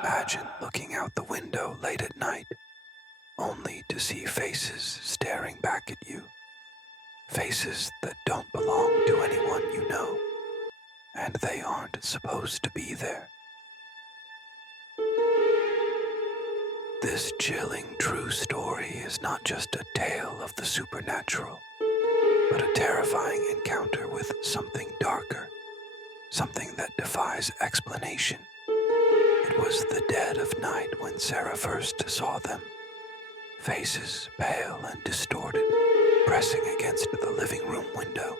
imagine looking out the window late at night, only to see faces staring back at you. Faces that don't belong to anyone you know, and they aren't supposed to be there. This chilling true story is not just a tale of the supernatural, but a terrifying encounter with something darker, something that defies explanation. It was the dead of night when Sarah first saw them, faces pale and distorted, pressing against the living room window,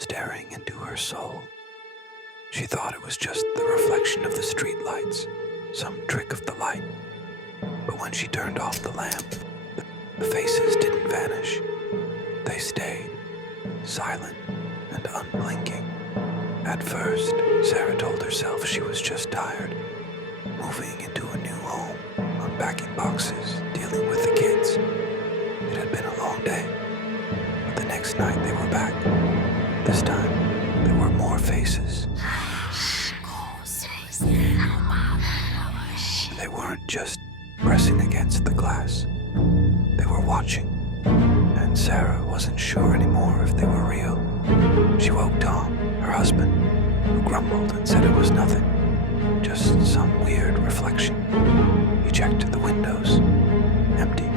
staring into her soul. She thought it was just the reflection of the streetlights, some trick of the light. But when she turned off the lamp, the faces didn't vanish. They stayed, silent and unblinking. At first, Sarah told herself she was just tired, moving into a new home, unpacking boxes, dealing with the kids. It had been a long day, but the next night they were back. This time, there were more faces. They weren't just pressing against the glass. They were watching, and Sarah wasn't sure anymore if they were real. She woke Tom, her husband, who grumbled and said it was nothing, just some weird reflection. He checked the windows. Empty.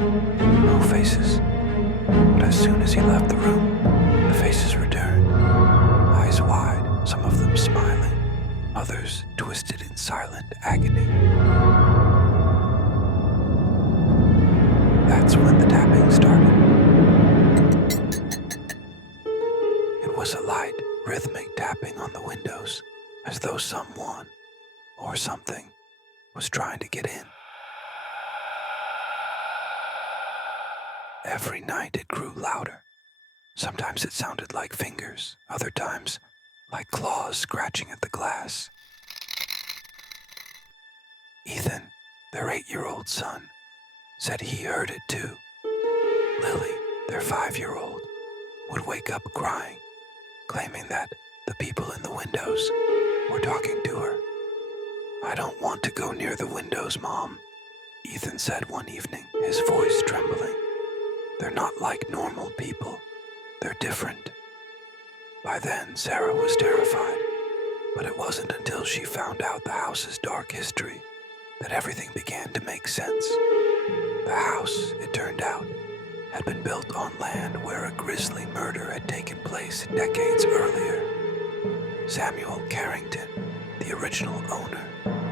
No faces. But as soon as he left the room, the faces returned. Eyes wide, some of them smiling, others twisted in silent agony. That's when the tapping started. It was a light, rhythmic tapping on the windows, as though someone or something was trying to get in. Every night it grew louder. Sometimes it sounded like fingers, other times like claws scratching at the glass. Ethan, their 8-year-old son, said he heard it too. Lily, their 5-year-old, would wake up crying, claiming that the people in the windows were talking to her. "I don't want to go near the windows, Mom," Ethan said one evening, his voice trembling. "They're not like normal people. They're different." By then, Sarah was terrified, but it wasn't until she found out the house's dark history that everything began to make sense. The house, it turned out, had been built on land where a grisly murder had taken place decades earlier. Samuel Carrington, the original owner,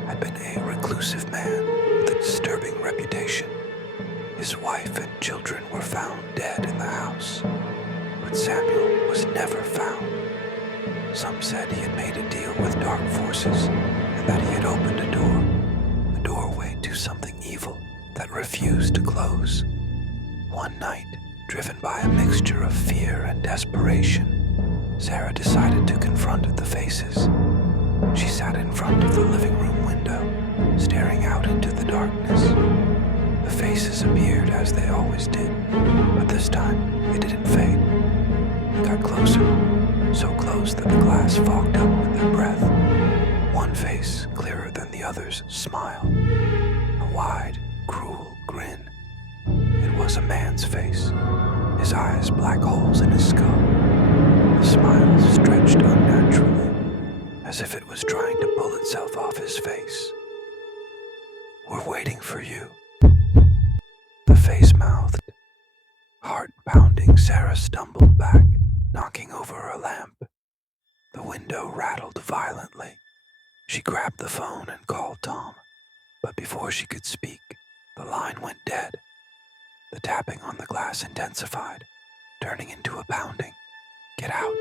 had been a reclusive man with a disturbing reputation. His wife and children were found dead in the house, but Samuel was never found. Some said he had made a deal with dark forces and that he had opened a doorway to something evil that refused to close. One night, driven by a mixture of fear and desperation, Sarah decided to confront the faces. She sat in front of the living room window, staring out into the darkness. The faces appeared as they always did, but this time they didn't fade. They got closer, so close that the glass fogged up with their breath. One face, clearer than the others, smiled. A wide, cruel grin. It was a man's face, his eyes black holes in his skull. The smile stretched unnaturally, as if it was trying to pull itself off his face. "We're waiting for you," the face mouthed. Heart pounding, Sarah stumbled back, knocking over her lamp. The window rattled violently. She grabbed the phone and called Tom, but before she could speak, the line went dead. The tapping on the glass intensified, turning into a pounding. "Get out,"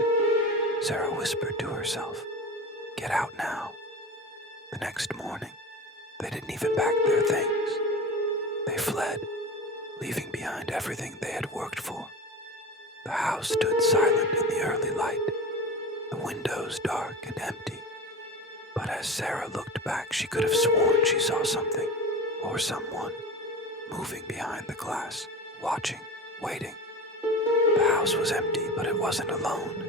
Sarah whispered to herself. "Get out now." The next morning, they didn't even pack their things. They fled, leaving behind everything they had worked for. The house stood silent in the early light, the windows dark and empty. But as Sarah looked back, she could have sworn she saw something, or someone, moving behind the glass, watching, waiting. The house was empty, but it wasn't alone.